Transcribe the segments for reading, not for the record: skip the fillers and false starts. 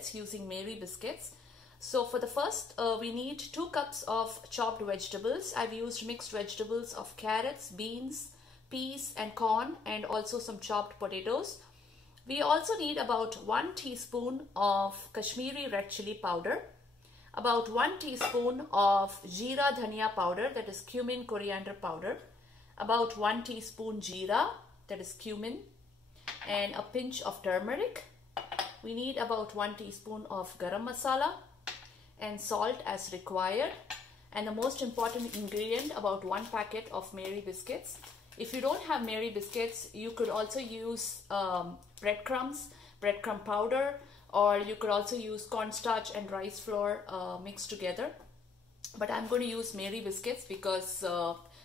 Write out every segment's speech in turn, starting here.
cutlets using Mary Biscuits. So for the first, we need 2 cups of chopped vegetables. I've used mixed vegetables of carrots, beans, peas and corn, and also some chopped potatoes. We also need about 1 teaspoon of Kashmiri red chili powder, about 1 teaspoon of jeera dhania powder, that is cumin coriander powder, about 1 teaspoon jeera, that is cumin, and a pinch of turmeric. We need about 1 teaspoon of garam masala and salt as required. And the most important ingredient, about 1 packet of Mary Biscuits. If you don't have Mary Biscuits, you could also use breadcrumbs, breadcrumb powder, or you could also use cornstarch and rice flour mixed together. But I'm going to use Mary Biscuits because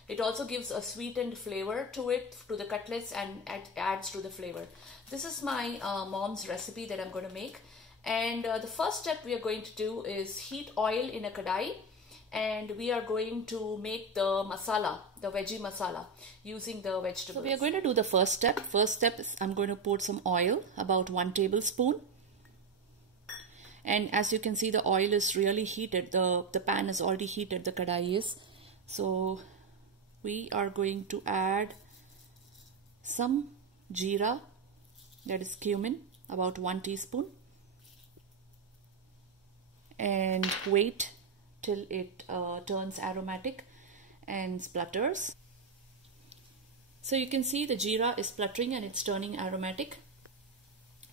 it also gives a sweetened flavor to it, to the cutlets, and it adds to the flavor. This is my mom's recipe that I'm going to make. And the first step we are going to do is heat oil in a kadai. And we are going to make the masala, the veggie masala, using the vegetables. So we are going to do the first step. First step is I'm going to pour some oil, about 1 tablespoon. And as you can see, the oil is really heated. The pan is already heated, the kadai is. So we are going to add some jeera, that is cumin, about 1 teaspoon. And wait till it turns aromatic and splutters. So you can see the jeera is spluttering and it's turning aromatic.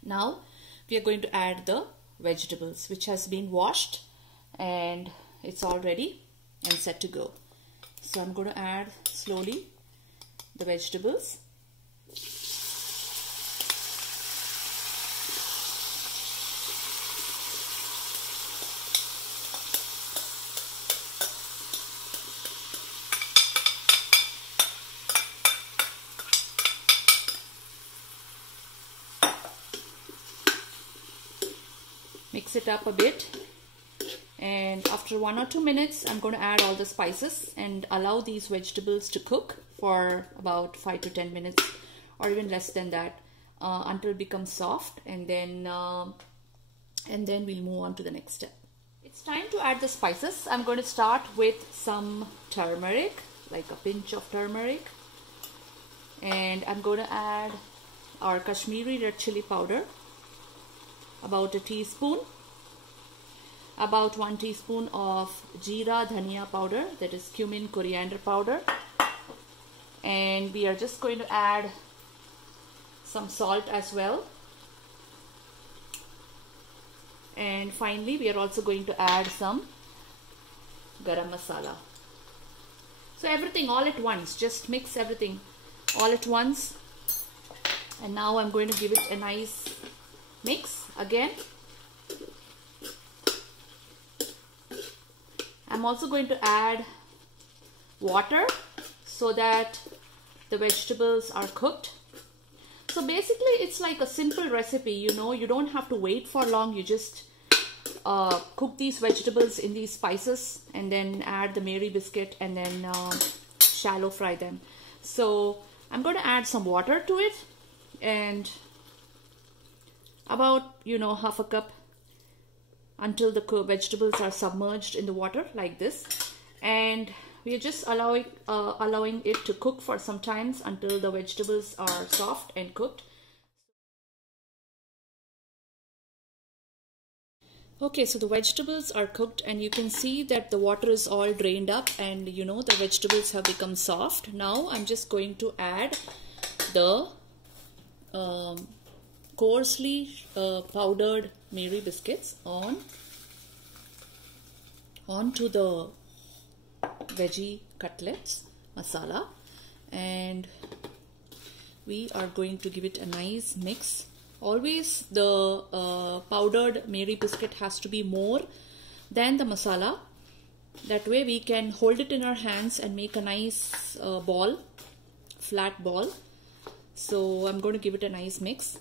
Now we are going to add the vegetables, which has been washed and it's all ready and set to go. So I'm going to add slowly the vegetables. Mix it up a bit, and after 1 or 2 minutes I'm going to add all the spices and allow these vegetables to cook for about 5 to 10 minutes or even less than that until it becomes soft, and then we'll move on to the next step. It's time to add the spices. I'm going to start with some turmeric, like a pinch of turmeric, and I'm going to add our Kashmiri red chili powder, about 1 teaspoon, about 1 teaspoon of jeera dhania powder, that is cumin coriander powder, and we are just going to add some salt as well. And finally we are also going to add some garam masala. So everything all at once, just mix everything all at once. And now I'm going to give it a nice mix again. I'm also going to add water so that the vegetables are cooked. So basically it's like a simple recipe, you know, you don't have to wait for long. You just cook these vegetables in these spices and then add the Mary Biscuit and then shallow fry them. So I'm going to add some water to it, and about, you know, half a cup, until the vegetables are submerged in the water like this. And we are just allowing it to cook for some time until the vegetables are soft and cooked. Okay, so the vegetables are cooked and you can see that the water is all drained up and, you know, the vegetables have become soft. Now I'm just going to add the coarsely powdered Mary Biscuits onto the veggie cutlets masala, and we are going to give it a nice mix. Always the powdered Mary Biscuit has to be more than the masala. That way we can hold it in our hands and make a nice ball, flat ball. So I'm going to give it a nice mix.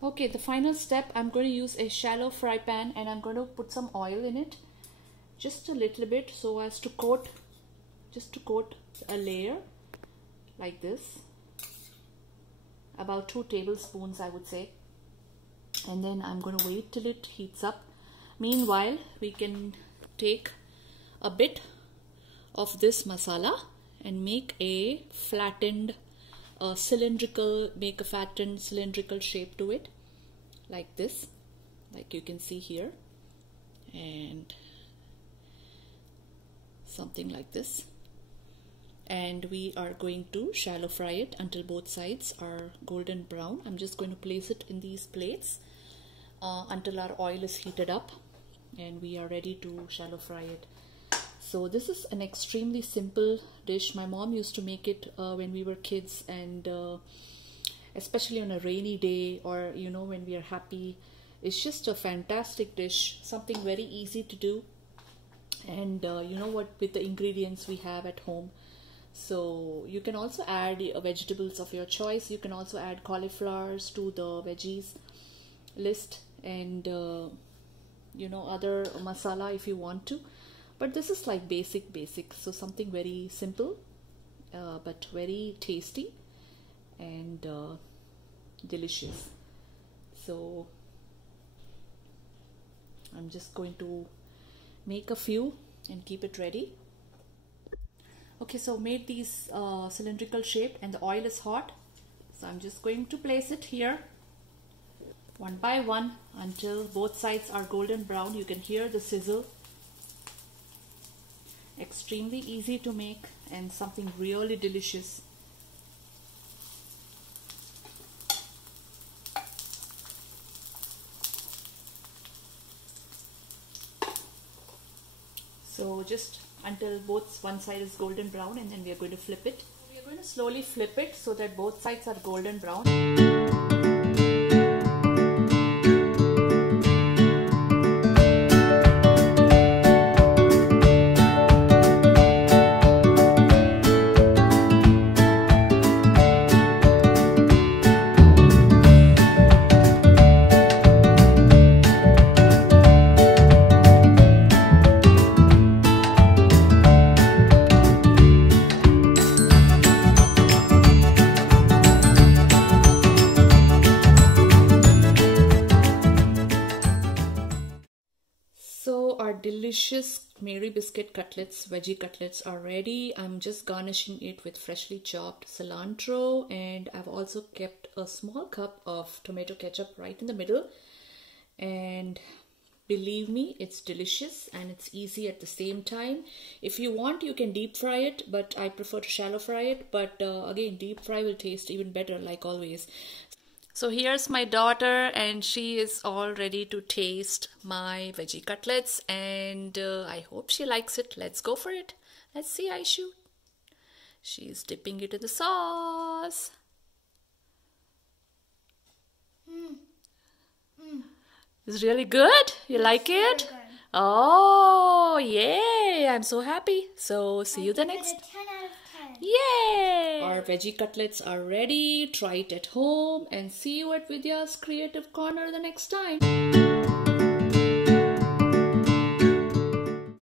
Okay, the final step, I'm going to use a shallow fry pan and I'm going to put some oil in it, just a little bit, so as to coat, just to coat a layer like this, about 2 tablespoons I would say. and then I'm going to wait till it heats up. Meanwhile, we can take a bit of this masala and make a flattened cylindrical shape to it, like this, like you can see here, and something like this. And we are going to shallow fry it until both sides are golden brown. I'm just going to place it in these plates until our oil is heated up and we are ready to shallow fry it. So this is an extremely simple dish. My mom used to make it when we were kids, and especially on a rainy day, or you know, when we are happy. It's just a fantastic dish, something very easy to do, and you know what, with the ingredients we have at home. So you can also add vegetables of your choice. You can also add cauliflowers to the veggies list, and you know, other masala if you want to. But this is like basic, so something very simple but very tasty and delicious. So I'm just going to make a few and keep it ready. Okay, so made these cylindrical shape and the oil is hot. So I'm just going to place it here one by one until both sides are golden brown. You can hear the sizzle. Extremely easy to make and something really delicious. So just until one side is golden brown, and then we are going to flip it. We are going to slowly flip it so that both sides are golden brown. So our delicious Mary Biscuit cutlets, veggie cutlets are ready. I'm just garnishing it with freshly chopped cilantro, and I've also kept a small cup of tomato ketchup right in the middle. And believe me, it's delicious and it's easy at the same time. If you want, you can deep fry it, but I prefer to shallow fry it. But again, deep fry will taste even better, like always. So here's my daughter, and she is all ready to taste my veggie cutlets, and I hope she likes it. Let's go for it. Let's see Aishu. She's dipping it in the sauce. It's really good. You like it? Good. Oh, yay. I'm so happy. So see you the next. 10 out of 10. Yay! Our veggie cutlets are ready. Try it at home and see you at Vidya's Creative Corner the next time.